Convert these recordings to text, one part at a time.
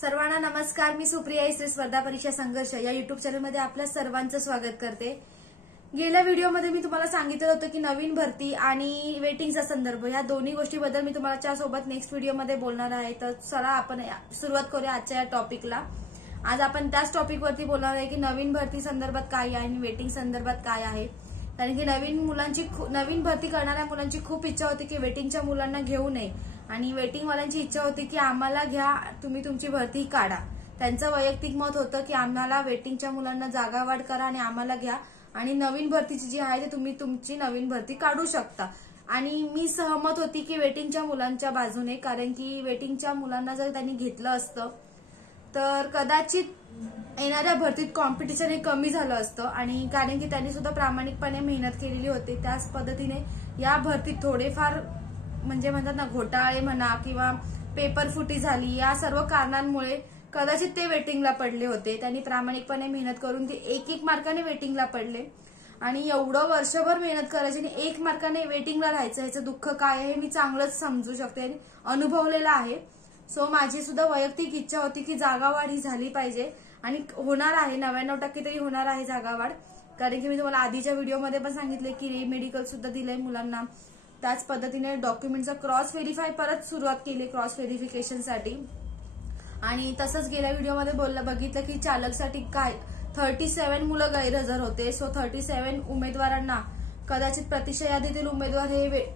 सर्वांना नमस्कार. मी सुप्रिया इसरे स्पर्धा परीक्षा संघर्ष या युट्यूब चॅनलमध्ये आपल्या सर्वांचं स्वागत करते. गेल्या व्हिडिओमध्ये मी तुम्हाला सांगितलं होतं की नवीन भरती आणि वेटिंगचा संदर्भ या दोन्ही गोष्टीबद्दल मी तुम्हाला सोबत नेक्स्ट व्हिडिओमध्ये बोलणार आहे. तर चला आपण सुरुवात करूया आजच्या या टॉपिकला. आज आपण त्याच टॉपिकवरती बोलणार आहे की नवीन भरती संदर्भात काय आहे आणि वेटिंग संदर्भात काय आहे. कारण की नवीन भरती करणाऱ्या मुलांची खूप इच्छा होती की वेटिंगच्या मुलांना घेऊ नये आणि वेटिंगवाल्यांची इच्छा होती की आम्हाला घ्या, तुम्ही तुमची भरती काढा. त्यांचं वैयक्तिक मत होतं की आम्हाला वेटिंगच्या मुलांना जागा वाढ करा आणि आम्हाला घ्या आणि नवीन भरतीची जी आहे ते तुम्ही तुमची नवीन भरती काढू शकता. आणि मी सहमत होती की वेटिंगच्या मुलांच्या बाजूने, कारण की वेटिंगच्या मुलांना जर त्यांनी घेतलं असतं तर कदाचित येणाऱ्या भरतीत कॉम्पिटिशन हे कमी झालं असतं. आणि कारण की त्यांनी सुद्धा प्रामाणिकपणे मेहनत केलेली होती, त्याच पद्धतीने या भरतीत थोडेफार म्हणजे म्हणतात ना घोटाळे म्हणा किंवा पेपर फुटी झाली, या सर्व कारणांमुळे कदाचित ते वेटिंगला पडले होते. त्यांनी प्रामाणिकपणे मेहनत करून ते एक मार्काने वेटिंगला पडले. आणि एवढं वर्षभर मेहनत करायची आणि 1 मार्काने वेटिंगला राहायचं, ह्याचं दुःख काय आहे मी चांगलंच समजू शकते आणि अनुभवलेलं आहे. सो माझी सुद्धा वैयक्तिक इच्छा होती की जागावाढ ही झाली पाहिजे आणि होणार आहे, 99% तरी होणार आहे जागावाढ. कारण की मी तुम्हाला आधीच्या व्हिडिओमध्ये पण सांगितले की री-मेडिकल सुद्धा दिलंय मुलांना. त्याच पद्धतीने डॉक्युमेंटचा क्रॉस व्हेरीफाय परत सुरुवात केली क्रॉस व्हेरिफिकेशनसाठी. आणि तसंच गेल्या व्हिडिओमध्ये बघितलं की चालकसाठी काय 37 मुलं गैरहजर होते. सो 37 उमेदवारांना कदाचित प्रतिशत यादीतील उमेदवार हे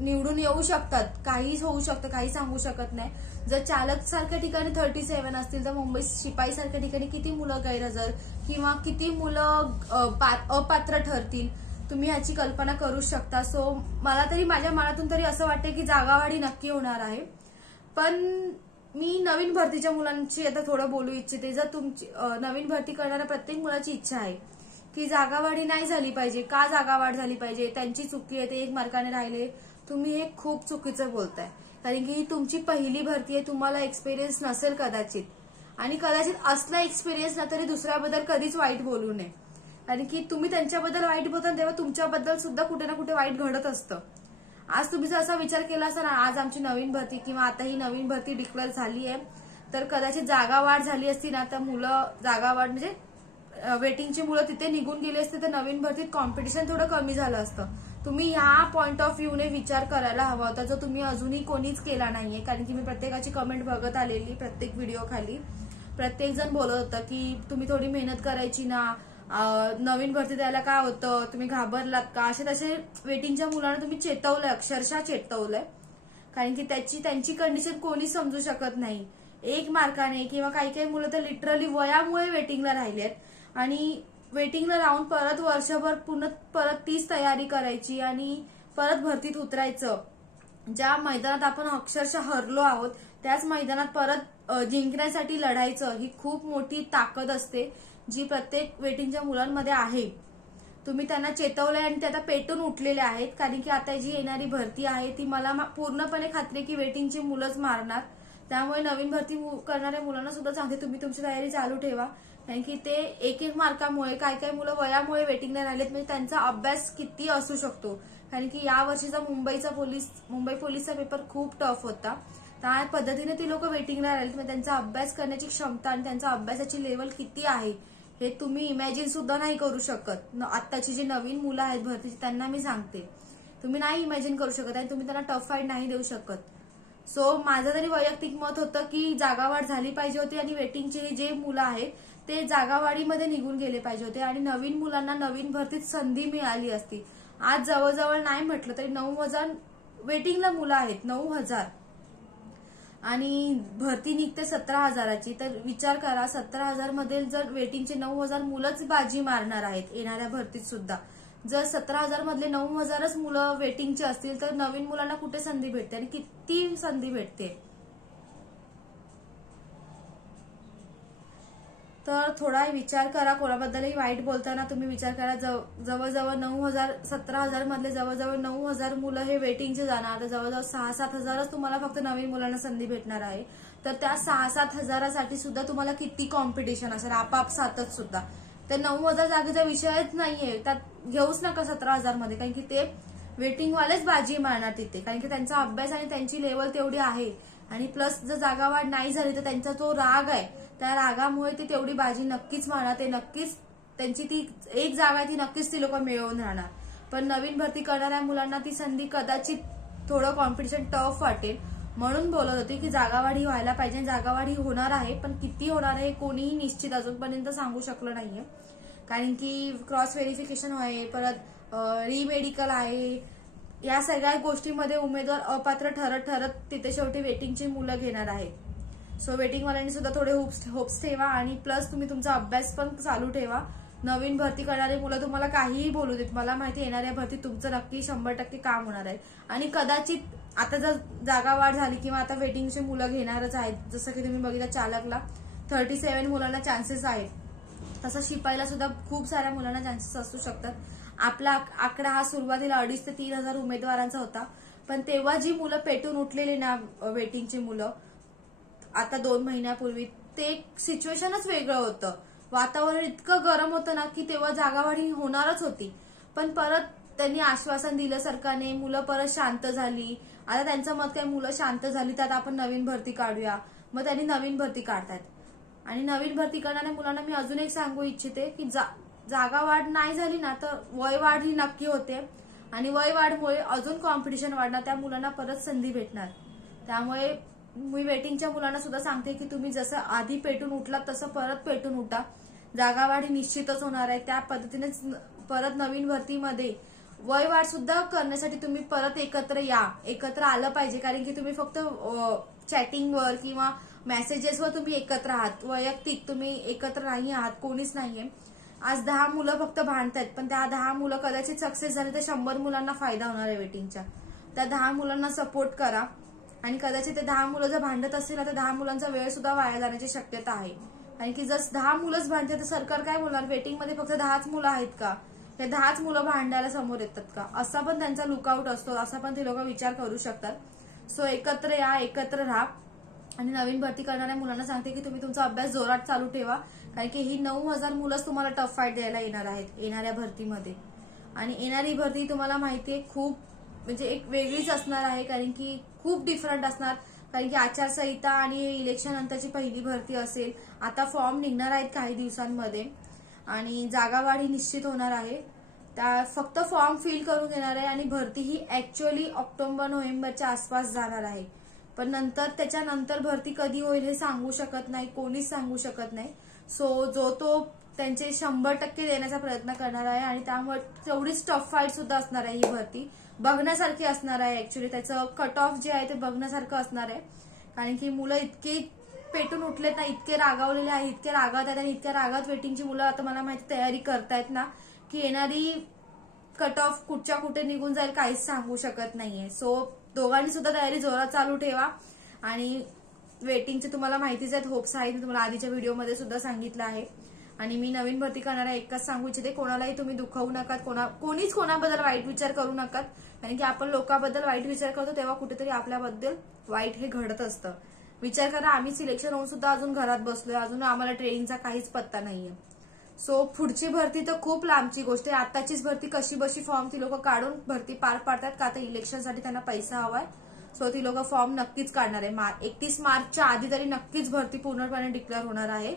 निवडून येऊ शकतात, काही होऊ शकतं, काही सांगू शकत नाही. जर चालक सारख्या ठिकाणी 37 असतील तर मुंबई शिपाई सारख्या ठिकाणी किती मुलं गैरहजर किंवा किती मुलं अपात्र ठरतील, तुम्ही ह्याची कल्पना करू शकता. सो मला तरी माझ्या मनातून तरी असं वाटतं की जागावाढी नक्की होणार आहे. पण मी नवीन भरतीच्या मुलांची आता थोडं बोलू इच्छिते. जर तुमची नवीन भरती करणाऱ्या प्रत्येक मुलाची इच्छा आहे की जागावाढी नाही झाली पाहिजे, का जागावाढ झाली पाहिजे, त्यांची चुकी आहे, ते 1 मार्काने राहिले, तुम्ही हे खूप चुकीचं बोलताय. कारण की ही तुमची पहिली भरती आहे, तुम्हाला एक्सपिरियन्स नसेल कदाचित, आणि कदाचित असला एक्सपिरियन्स ना तरी दुसऱ्याबद्दल कधीच वाईट बोलू नये. कारण की तुम्ही त्यांच्याबद्दल वाईट बोलता तेव्हा तुमच्याबद्दल सुद्धा कुठे ना कुठे वाईट घडत असतं. आज तुम्ही जर असा विचार केला असता ना, आज आमची नवीन भरती किंवा आता ही नवीन भरती डिक्लेअर झाली आहे तर कदाचित जागा वाढ झाली असती ना, तर मुलं जागा वाढ म्हणजे वेटिंगची मुलं तिथे निघून गेली असते तर नवीन भरतीत कॉम्पिटिशन थोडं कमी झालं असतं. तुम्ही ह्या पॉइंट ऑफ व्ह्यूने विचार करायला हवा होता, जो तुम्ही अजूनही कोणीच केला नाहीये. कारण की मी प्रत्येकाची कमेंट बघत आलेली, प्रत्येक व्हिडिओ खाली प्रत्येक जण बोलत होतं की तुम्ही थोडी मेहनत करायची ना, नवीन भरती द्यायला काय होतं, तुम्ही घाबरलात का, असे तसे वेटिंगच्या मुलांना तुम्ही चेतवलंय, अक्षरशः चेतवलंय. कारण की त्यांची कंडिशन कोणीच समजू शकत नाही. 1 मार्काने किंवा काही मुलं तर लिटरली वयामुळे वेटिंगला राहिलेत आणि वेटिंगला राहून परत वर्षभर परत तीच तयारी करायची आणि परत भरतीत उतरायचं. ज्या मैदानात आपण अक्षरशः हरलो आहोत त्याच मैदानात परत जिंकण्यासाठी लढायचं, ही खूप मोठी ताकद असते जी प्रत्येक वेटिंगच्या मुलांमध्ये आहे. तुम्ही त्यांना चेतवलंय आणि ते आता पेटून उठलेले आहेत. कारण की आता जी येणारी भरती आहे ती मला पूर्णपणे खात्री की वेटिंगची मुलंच मारणार. त्यामुळे नवीन भरती करणाऱ्या मुलांना सुद्धा सांगते तुम्ही तुमची तयारी चालू ठेवा. कारण की ते 1 मार्कामुळे काही मुलं वयामुळे वेटिंगला राहिलेत, म्हणजे त्यांचा अभ्यास किती असू शकतो. कारण की या वर्षीचा मुंबई पोलीसचा पेपर खूप टफ होता, त्या पद्धतीने ती लोक वेटिंगला राहिलेत. म्हणजे त्यांचा अभ्यास करण्याची क्षमता आणि त्यांचा अभ्यासाची लेवल किती आहे हे तुम्ही इमॅजिन सुद्धा नाही करू शकत. आत्ताची जी नवीन मुलं आहेत भरतीची त्यांना मी सांगते, तुम्ही नाही इमॅजिन करू शकत आणि तुम्ही त्यांना टफ फाईट नाही देऊ शकत. सो माझं तरी वैयक्तिक मत होतं की जागावाढ झाली पाहिजे होती आणि वेटिंगचे जे मुलं आहेत ते जागावाढीमध्ये निघून गेले पाहिजे होते आणि नवीन मुलांना नवीन भरतीत संधी मिळाली असती. आज जवळजवळ नाही म्हटलं तरी 9,000 वेटिंगला मुलं आहेत, 9,000, आणि भरती निघते 17,000ची. तर विचार करा, 17,000 मध्ये जर वेटिंगचे 9,000 मुलंच बाजी मारणार आहेत येणाऱ्या भरतीत सुद्धा, जर 17,000 मधले 9,000च मुलं वेटिंगचे असतील तर नवीन मुलांना कुठे संधी भेटते आणि किती संधी भेटते. तर थोडा विचार करा, कोणाबद्दलही वाईट बोलताना तुम्ही विचार करा. जवळजवळ 17,000 मधले जवळजवळ 9,000 मुलं हे वेटिंगचे जाणार, तर जवळजवळ 6-7,000च तुम्हाला फक्त नवीन मुलांना संधी भेटणार आहे. तर त्या 6-7,000साठी सुद्धा तुम्हाला किती कॉम्पिटिशन असेल आपापसातच सुद्धा. तर 9,000 जागेचा विषयच नाहीये, त्यात घेऊच नका 17,000 मध्ये. कारण की ते वेटिंगवालेच बाजी मारणार तिथे, कारण की त्यांचा अभ्यास आणि त्यांची लेवल तेवढी आहे आणि प्लस जर जागावाढ नाही झाली तर त्यांचा जो राग आहे त्या रागामुळे ते तेवढी बाजी नक्कीच मारणार, ते नक्कीच त्यांची ती एक जागा ती नक्कीच ती लोक मिळवून राहणार. पण नवीन भरती करणाऱ्या मुलांना ती संधी कदाचित थोडं कॉम्पिटिशन टफ वाटेल, म्हणून बोलत होते की जागावाढ ही व्हायला पाहिजे. जागावाढ ही होणार आहे, पण किती होणार आहे कोणीही निश्चित अजूनपर्यंत सांगू शकलं नाहीये, कारण की क्रॉस व्हेरिफिकेशन आहे, परत रिमेडिकल आहे, या सगळ्या गोष्टीमध्ये उमेदवार अपात्र ठरत तिथे शेवटी वेटिंगची मुलं घेणार आहेत. सो वेटिंगवाल्यांनी सुद्धा थोडे होप्स ठेवा आणि प्लस तुम्ही तुमचा अभ्यास पण चालू ठेवा. नवीन भरती करणारे मुलं तुम्हाला काहीही बोलू देत, मला माहिती येणाऱ्या भरतीत तुमचं नक्की 100% काम होणार आहे. आणि कदाचित आता जर जागा वाढ झाली किंवा आता वेटिंगचे मुलं घेणारच आहेत, जसं की तुम्ही बघितलं चालकला 37 मुलांना चान्सेस आहेत, तसं शिपाईला सुद्धा खूप साऱ्या मुलांना चान्सेस असू शकतात. आपला आकडा हा सुरुवातीला 2,500 ते 3,000 उमेदवारांचा होता, पण तेव्हा जी मुलं पेटून उठलेली ना वेटिंगची मुलं आता 2 महिन्यापूर्वी, ते सिच्युएशनच वेगळं होतं. वातावरण इतकं गरम होतं ना की तेव्हा जागावाढी होणारच होती, पण परत त्यांनी आश्वासन दिलं सरकारने, मुलं परत शांत झाली. आता त्यांचं मत काय, मुलं शांत झाली तर आपण नवीन भरती काढूया, मग त्यांनी नवीन भरती काढतायत. आणि नवीन भरती करणाऱ्या मुलांना मी अजून एक सांगू इच्छिते की जागा वाढ नाही झाली ना तर वय वाढ ही नक्की होते, आणि वय वाढमुळे अजून कॉम्पिटिशन वाढणार, त्या मुलांना परत संधी भेटणार. त्यामुळे मी वेटिंगच्या मुलांना सुद्धा सांगते की तुम्ही जसं आधी पेटून उठलात तसं परत पेटून उठा. जागावाढी निश्चितच होणार आहे, त्या पद्धतीनेच परत नवीन भरतीमध्ये वय वाढ सुद्धा करण्यासाठी तुम्ही परत एकत्र आलं पाहिजे, कारण की तुम्ही फक्त चॅटिंगवर किंवा मेसेजेसवर तुम्ही एकत्र आहात, वैयक्तिक तुम्ही एकत्र नाही आहात, कोणीच नाहीये. आज 10 मुलं फक्त भांडतायत, पण त्या 10 मुलं कदाचित सक्सेस झाले तर 100 मुलांना फायदा होणार आहे वेटिंगच्या. त्या 10 मुलांना सपोर्ट करा, आणि कदाचित ते 10 मुलं जर भांडत असतील ना तर 10 मुलांचा वेळ सुद्धा वाया जाण्याची शक्यता आहे. कारण की जर 10 मुलंच भांडते तर सरकार काय बोलणार, वेटिंगमध्ये फक्त 10च मुलं आहेत का, हे 10च मुलं भांडायला समोर येतात का, असा पण त्यांचा लुकआउट असतो, असा पण ते लोक विचार करू शकतात. सो एकत्र या, एकत्र राहा. आणि नवीन भरती करणाऱ्या मुलांना सांगते की तुम्ही तुमचा अभ्यास जोरात चालू ठेवा, कारण की ही 9,000 मुलंच तुम्हाला टफ फाईट द्यायला येणार आहेत येणाऱ्या भरतीमध्ये. आणि येणारी भरती तुम्हाला माहितीये खूप म्हणजे एक वेगळीच असणार आहे, कारण की खूप डिफरंट असणार, कारण की आचारसंहिता आणि इलेक्शन नंतरची पहिली भरती असेल. आता फॉर्म निघणार आहेत काही दिवसांमध्ये, आणि जागावाढ ही निश्चित होणार आहे. त्या फक्त फॉर्म फिल करून घेणार आहे, आणि भरती ही ऍक्च्युअली ऑक्टोबर-नोव्हेंबरच्या आसपास जाणार आहे. पण त्याच्यानंतर भरती कधी होईल हे सांगू शकत नाही, कोणीच सांगू शकत नाही. सो जो तो त्यांचे 100% देण्याचा प्रयत्न करणार आहे, आणि त्यामुळे तेवढीच टफ फाईट सुद्धा असणार आहे. ही भरती बघण्यासारखी असणार आहे, ऍक्च्युअली त्याचं कट ऑफ जे आहे ते बघण्यासारखं असणार आहे, कारण की मुलं इतके पेटून उठलेत ना, इतके रागावलेले आहेत, इतके रागात आहेत, आणि इतक्या रागात वेटिंगची मुलं आता मला माहिती तयारी करतायत ना की येणारी कट ऑफ कुठच्या कुठे निघून जाईल काहीच सांगू शकत नाहीये. सो दोघांनी सुद्धा तयारी जोरात चालू ठेवा. आणि वेटिंगचे तुम्हाला माहितीच आहेत, होप्स आहेत, मी तुम्हाला आधीच्या व्हिडिओमध्ये सुद्धा सांगितलं आहे. आणि मी नवीन भरती करणारा एकच सांगू इच्छिते, कोणालाही तुम्ही दुखवू नका, कोणीच कोणाबद्दल वाईट विचार करू नका, कारण की आपण लोकांबद्दल वाईट विचार करतो तेव्हा कुठेतरी आपल्याबद्दल वाईट हे घडत असतं. विचार करा, आम्ही सिलेक्शन होऊन सुद्धा अजून घरात बसलोय, अजून आम्हाला ट्रेनिंगचा काहीच पत्ता नाहीये. सो पुढची भरती तर खूप लांबची गोष्ट आहे. आताचीच भरती कशी बशी फॉर्म ती लोक काढून भरती पार पाडतात, का तर इलेक्शनसाठी त्यांना पैसा हवाय. सो ती लोक फॉर्म नक्कीच काढणार आहे. 31 मार्चच्या आधी तरी नक्कीच भरती पूर्णपणे डिक्लेअर होणार आहे,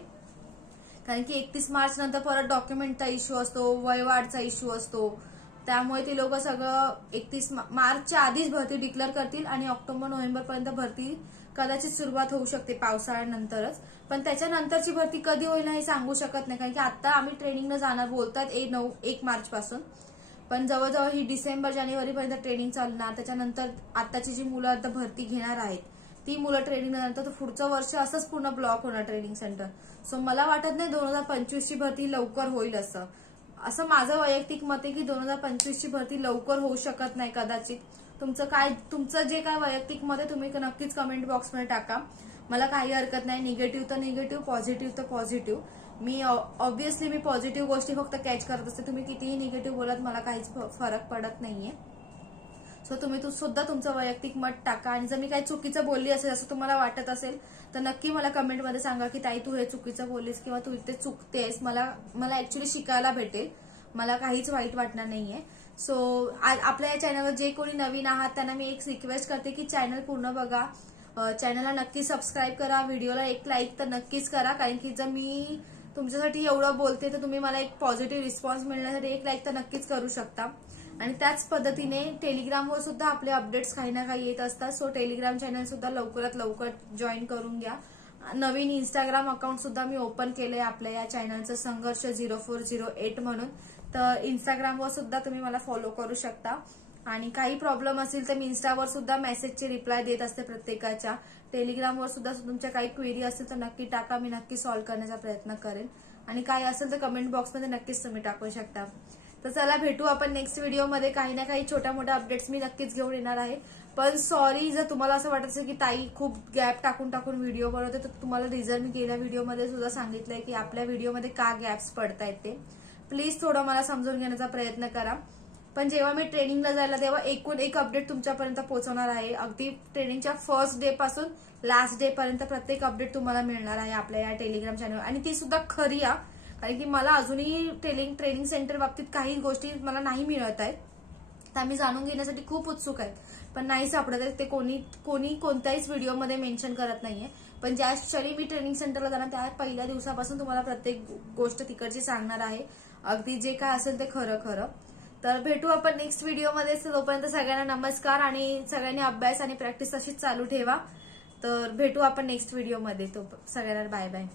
कारण की 31 मार्च नंतर परत डॉक्युमेंटचा इश्यू असतो, वयवाढचा इश्यू असतो. त्यामुळे ती लोक सगळं 31 मार्चच्या आधीच भरती डिक्लेअर करतील, आणि ऑक्टोबर-नोव्हेंबर पर्यंत भरती कदाचित सुरुवात होऊ शकते पावसाळ्यानंतरच. पण त्याच्यानंतरची भरती कधी होईल हे सांगू शकत नाही, कारण की आता आम्ही ट्रेनिंगला जाणार बोलतात 1 मार्च पासून, पण जवळजवळ ही डिसेंबर-जानेवारी पर्यंत ट्रेनिंग चालणार. त्याच्यानंतर आताची जी मुलं आता भरती घेणार आहेत ती मुलं ट्रेनिंग नंतर पुढचं वर्ष असंच पूर्ण ब्लॉक होणार ट्रेनिंग सेंटर. सो मला वाटत नाही 2025 ची भरती लवकर होईल, असं माझं वैयक्तिक मत आहे की 2025 ची भरती लवकर होऊ शकत नाही कदाचित. तुमचं जे काय वैयक्तिक मत आहे तुम्ही नक्कीच कमेंट बॉक्समध्ये टाका, मला काही हरकत नाही. निगेटिव्ह तर निगेटिव्ह, पॉझिटिव्ह तर पॉझिटिव्ह. मी ऑब्व्हियसली मी पॉझिटिव्ह गोष्टी फक्त कॅच करत असते, तुम्ही कितीही निगेटिव्ह बोलत मला काहीच फरक पडत नाहीये. सो तुम्ही सुद्धा तुमचं वैयक्तिक मत टाका, आणि जर मी काही चुकीचं बोलली असेल असं तुम्हाला वाटत असेल तर नक्की मला कमेंटमध्ये सांगा की ताई तू हे चुकीचं बोललीस किंवा तू इथे चुकतेस. मला ऍक्च्युली शिकायला भेटेल, मला काहीच वाईट वाटणार नाहीये. सो आपल्या या चॅनलवर जे कोणी नवीन आहात त्यांना मी एक रिक्वेस्ट करते की चॅनल पूर्ण बघा, चॅनलला नक्की सबस्क्राईब करा, व्हिडिओला एक लाईक तर नक्कीच करा, कारण की जर मी तुमच्यासाठी एवढं बोलते तर तुम्ही मला एक पॉझिटिव्ह रिस्पॉन्स मिळण्यासाठी एक लाईक तर नक्कीच करू शकता. आणि त्याच पद्धतीने टेलिग्रामवर सुद्धा आपले अपडेट्स काही ना काही येत असतात. सो टेलिग्राम चॅनल सुद्धा लवकरात लवकर जॉईन करून घ्या. नवीन इंस्टाग्राम अकाउंट सुद्धा मी ओपन केलंय आपल्या या चॅनलचं संघर्ष 0408 म्हणून. तर इंस्टाग्रामवर सुद्धा तुम्ही मला फॉलो करू शकता. आणि काही प्रॉब्लेम असेल तर मी इंस्टावर सुद्धा मेसेजचे रिप्लाय देत असते प्रत्येकाच्या. टेलिग्रामवर सुद्धा तुमच्या काही क्वेरी असेल तर नक्की टाका, मी नक्की सॉल्व्ह करण्याचा प्रयत्न करेन. आणि काही असेल तर कमेंट बॉक्समध्ये नक्कीच तुम्ही टाकू शकता. तर चला भेटू आपण नेक्स्ट व्हिडिओमध्ये. काही ना काही छोट्या मोठ्या अपडेट्स मी नक्कीच घेऊन येणार आहे. पण सॉरी जर तुम्हाला असं वाटत असेल की ताई खूप गॅप टाकून व्हिडिओ बनवते, तर तुम्हाला रिझन मी गेल्या व्हिडिओमध्ये सुद्धा सांगितलंय की आपल्या व्हिडिओमध्ये का गॅप्स पडतायत ते. प्लीज थोडं मला समजून घेण्याचा प्रयत्न करा. पण जेव्हा मी ट्रेनिंगला जायला तेव्हा एकूण एक अपडेट तुमच्यापर्यंत पोहोचवणार आहे. अगदी ट्रेनिंगच्या फर्स्ट डे पासून लास्ट डे पर्यंत प्रत्येक अपडेट तुम्हाला मिळणार आहे आपल्या या टेलिग्राम चॅनलवर. आणि ती सुद्धा खरी आहे, कारण की मला अजूनही ट्रेनिंग सेंटर बाबतीत काही गोष्टी मला नाही मिळत आहेत. त्या मी जाणून घेण्यासाठी खूप उत्सुक आहेत, पण नाही सापडत आहे. ते कोणी कोणत्याच व्हिडिओमध्ये मेन्शन करत नाहीये. पण ज्या क्षणी मी ट्रेनिंग सेंटरला जाणार त्या पहिल्या दिवसापासून तुम्हाला प्रत्येक गोष्ट तिकडची सांगणार आहे. अगदी जे काय असेल ते खरं. तर भेटू आपण नेक्स्ट व्हिडिओमध्ये. तोपर्यंत सगळ्यांना नमस्कार आणि सगळ्यांनी अभ्यास आणि प्रॅक्टिस अशीच चालू ठेवा. तर भेटू आपण नेक्स्ट व्हिडिओमध्ये. तो सगळ्यांना बाय बाय.